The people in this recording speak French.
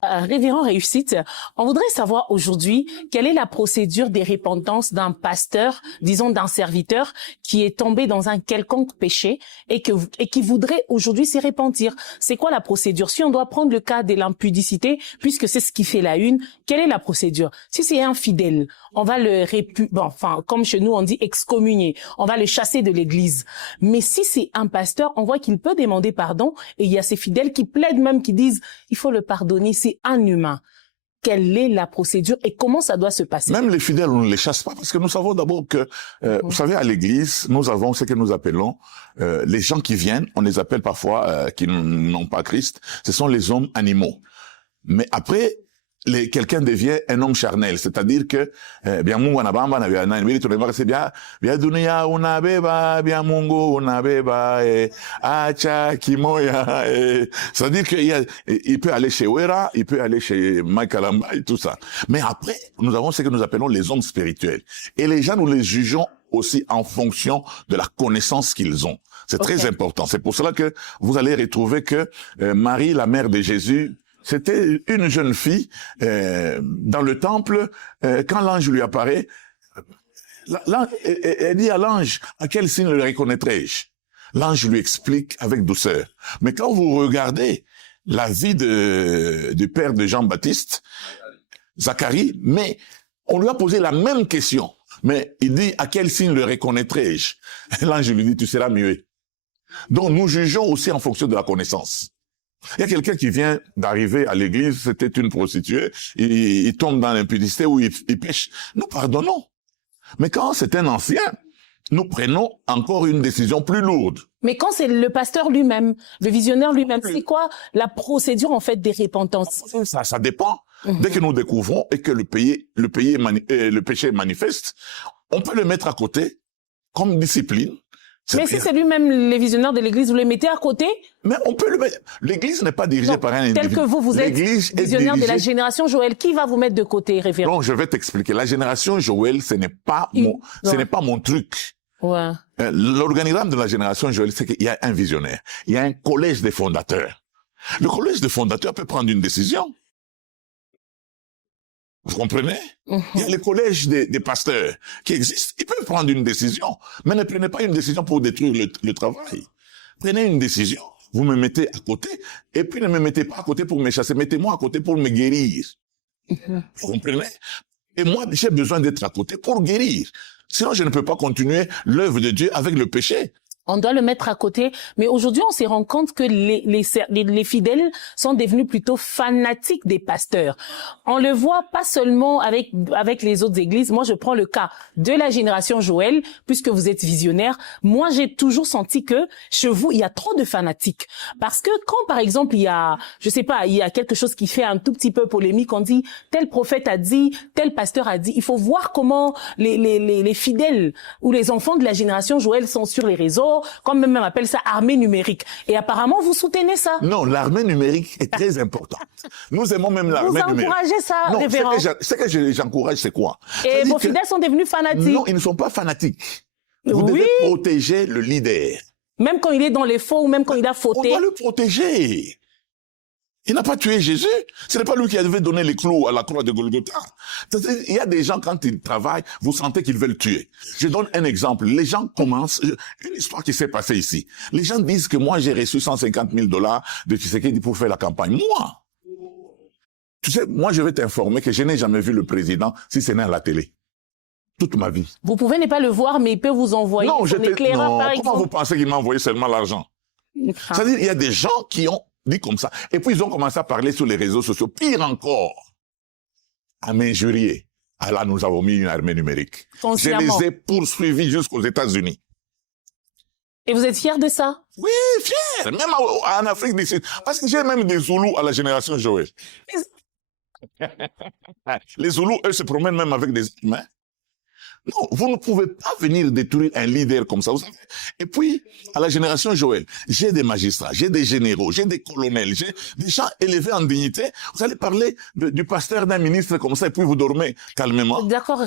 Révérend Réussite, on voudrait savoir aujourd'hui quelle est la procédure des repentances d'un pasteur, disons d'un serviteur, qui est tombé dans un quelconque péché et qui voudrait aujourd'hui se repentir. C'est quoi la procédure? Si on doit prendre le cas de l'impudicité, puisque c'est ce qui fait la une, quelle est la procédure? Si c'est infidèle, on va le comme chez nous on dit excommunier, on va le chasser de l'église. Mais si c'est un pasteur, on voit qu'il peut demander pardon et il y a ces fidèles qui plaident même, qui disent il faut le pardonner, c'est un humain. Quelle est la procédure et comment ça doit se passer? Même les fidèles, on ne les chasse pas parce que nous savons d'abord que, vous savez, à l'église, nous avons ce que nous appelons les gens qui viennent, on les appelle parfois qui n'ont pas Christ, ce sont les hommes animaux. Mais après, quelqu'un devient un homme charnel, c'est-à-dire que bien Mungu anabamba na bien tunasema c'est bien dunia unabeba bien Mungu unabeba acha kimoya c'est-à-dire qu'il peut aller chez Wera, il peut aller chez Mike Alamba et tout ça. Mais après, nous avons ce que nous appelons les hommes spirituels et les gens, nous les jugeons aussi en fonction de la connaissance qu'ils ont. C'est très important. C'est pour cela que vous allez retrouver que Marie, la mère de Jésus, c'était une jeune fille dans le temple. Quand l'ange lui apparaît, elle dit à l'ange, à quel signe le reconnaîtrai-je? L'ange lui explique avec douceur. Mais quand vous regardez la vie du père de Jean-Baptiste, Zacharie, mais on lui a posé la même question. Mais il dit, à quel signe le reconnaîtrai-je? L'ange lui dit, tu seras muet. Donc nous jugeons aussi en fonction de la connaissance. Il y a quelqu'un qui vient d'arriver à l'église, c'était une prostituée, il tombe dans l'impudicité ou il pêche. Nous pardonnons. Mais quand c'est un ancien, nous prenons encore une décision plus lourde. Mais quand c'est le pasteur lui-même, le visionnaire lui-même, c'est quoi la procédure en fait des repentances? Ça dépend. Dès que nous découvrons et que le péché est manifeste, on peut le mettre à côté comme discipline. Mais si c'est lui-même les visionnaires de l'église, vous les mettez à côté? Mais on peut le mettre. L'église n'est pas dirigée par un individu. Tel que vous êtes visionnaire de la génération Joël, qui va vous mettre de côté, révérend? Non, je vais t'expliquer. La génération Joël, ce n'est pas mon truc. Ouais. L'organigramme de la génération Joël, c'est qu'il y a un visionnaire. Il y a un collège des fondateurs. Le collège des fondateurs peut prendre une décision. Vous comprenez? Il y a le collège des pasteurs qui existent. Ils peuvent prendre une décision, mais ne prenez pas une décision pour détruire le travail. Prenez une décision. Vous me mettez à côté, et puis ne me mettez pas à côté pour me chasser. Mettez-moi à côté pour me guérir. Vous comprenez? Et moi, j'ai besoin d'être à côté pour guérir. Sinon, je ne peux pas continuer l'œuvre de Dieu avec le péché. On doit le mettre à côté. Mais aujourd'hui, on se rend compte que les fidèles sont devenus plutôt fanatiques des pasteurs. On le voit pas seulement avec les autres églises. Moi, je prends le cas de la génération Joël, puisque vous êtes visionnaire. Moi, j'ai toujours senti que chez vous, il y a trop de fanatiques. Parce que quand, par exemple, il y a, je sais pas, il y a quelque chose qui fait un tout petit peu polémique, on dit, tel prophète a dit, tel pasteur a dit. Il faut voir comment les fidèles ou les enfants de la génération Joël sont sur les réseaux, comme même appelle ça armée numérique. Et apparemment, vous soutenez ça. Non, l'armée numérique est très importante. Nous aimons même l'armée numérique. Vous encouragez ça, non, révérend? Ce que j'encourage, c'est quoi? Et vos fidèles sont devenus fanatiques. Non, ils ne sont pas fanatiques. Vous devez protéger le leader. Même quand il est dans les faux ou même quand il a fauté. On doit le protéger. Il n'a pas tué Jésus. Ce n'est pas lui qui avait donné les clous à la croix de Golgotha. Il y a des gens, quand ils travaillent, vous sentez qu'ils veulent tuer. Je donne un exemple. Les gens commencent, une histoire qui s'est passée ici. Les gens disent que moi, j'ai reçu 150 000 $ de Tshisekedi pour faire la campagne. Moi! Tu sais, moi, je vais t'informer que je n'ai jamais vu le président, si ce n'est à la télé. Toute ma vie. Vous pouvez ne pas le voir, mais il peut vous envoyer son éclaireur, par exemple. Comment vous pensez qu'il m'a envoyé seulement l'argent? C'est-à-dire, il y a des gens qui ont dit comme ça. Et puis, ils ont commencé à parler sur les réseaux sociaux. Pire encore, à m'injurier. Ah là, nous avons mis une armée numérique. Je les ai poursuivis jusqu'aux États-Unis. Et vous êtes fier de ça? Oui, fier. Même en Afrique du Sud. Parce que j'ai même des Zoulous à la génération Joël. Les Zoulous, eux, se promènent même avec des humains. Non, vous ne pouvez pas venir détruire un leader comme ça, vous savez. Et puis, à la génération Joël, j'ai des magistrats, j'ai des généraux, j'ai des colonels, j'ai des gens élevés en dignité. Vous allez parler du pasteur d'un ministre comme ça et puis vous dormez calmement. D'accord.